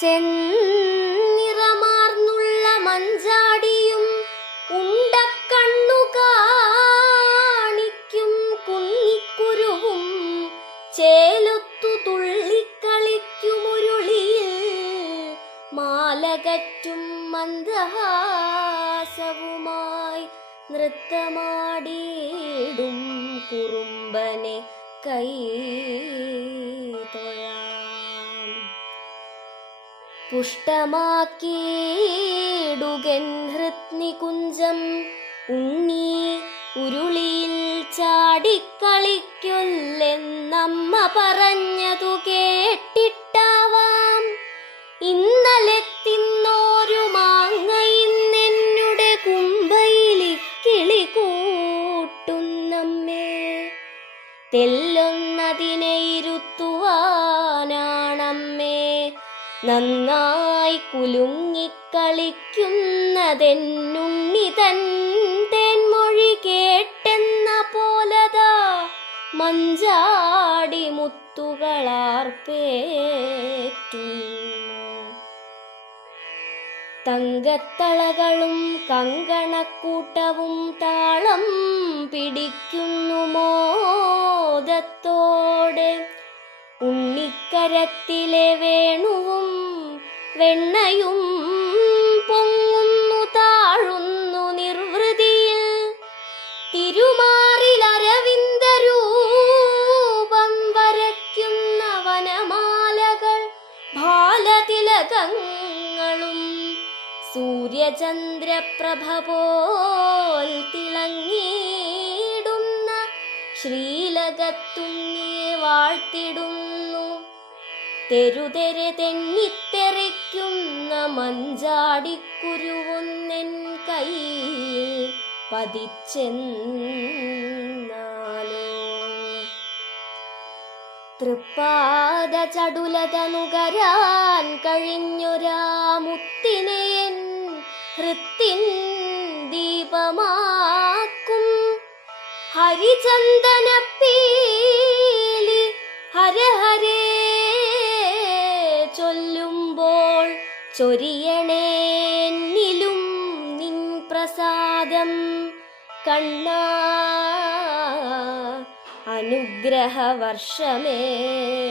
ചെന്നിറമാർന്നുള്ള മഞ്ചാടിയും ഉണ്ടക്കണ്ണു കുന്നിക്കുരുവും ചേലൊത്തു തുള്ളിക്കളിക്കുമുരുളിയിൽ മാലകറ്റും മന്ദഹാസവുമായി നൃത്തമാടിയിടും കുറുമ്പനെ കൈ തൊഴാം പുഷ്ടമാക്കിയിടുകൻ ഹൃത്നികുഞ്ചം. ഉണ്ണി ഉരുളിയിൽ ചാടിക്കളിക്കൊല്ലെന്നമ്മ പറഞ്ഞതു കേട്ടിട്ടാവാം. ഇന്നലെ തിന്നോരു മാങ്ങ ഇന്നെന്നുടെ കുമ്പയിലിക്കിളി കൂട്ടുന്നമ്മേ തെല്ലൊന്നതിനെ നന്നായി കുലുങ്ങിക്കളിക്കുന്നതെന്നുണ്ണി തൻ തേൻമൊഴി കേട്ടെന്ന പോലതാ. മഞ്ചാടി മുത്തുകളാർപ്പേറ്റുന്നു തങ്കത്തളകളും കങ്കണക്കൂട്ടവും താളം പിടിക്കുന്നു മോദത്തോടെ. ഉണ്ണിക്കരത്തിലെ വേണുവും വെണ്ണയും പൊങ്ങുന്നു താഴുന്നു നിർവൃതിയിൽ. തിരുമാറിൽ അരവിന്ദരൂപം വരയ്ക്കുന്ന വനമാലകൾ ഭാലതിലകങ്ങളും സൂര്യചന്ദ്രപ്രഭ പോൽ തിളങ്ങിയിടുന്ന ശ്രീലകത്തുങ്ങിയെ വാഴ്ത്തിടുന്നു. തെരുതെരെ തെന്നിത്തെറിക്കുന്ന മഞ്ചാടിക്കുരുവൊന്നെൻ കയ്യിൽ പതിച്ചെന്നാലോ? തൃപ്പാദ ചടുലത നുകരാൻ കഴിഞ്ഞൊരാ മുത്തിനെ ഹൃത്തിൻ ദീപമാക്കും. ഹരിചന്ദനപ്പീലി ഹരഹരേ ചൊരിയണേന്നിലും നിൻ പ്രസാദം കണ്ണ അനുഗ്രഹ വർഷമേകൂ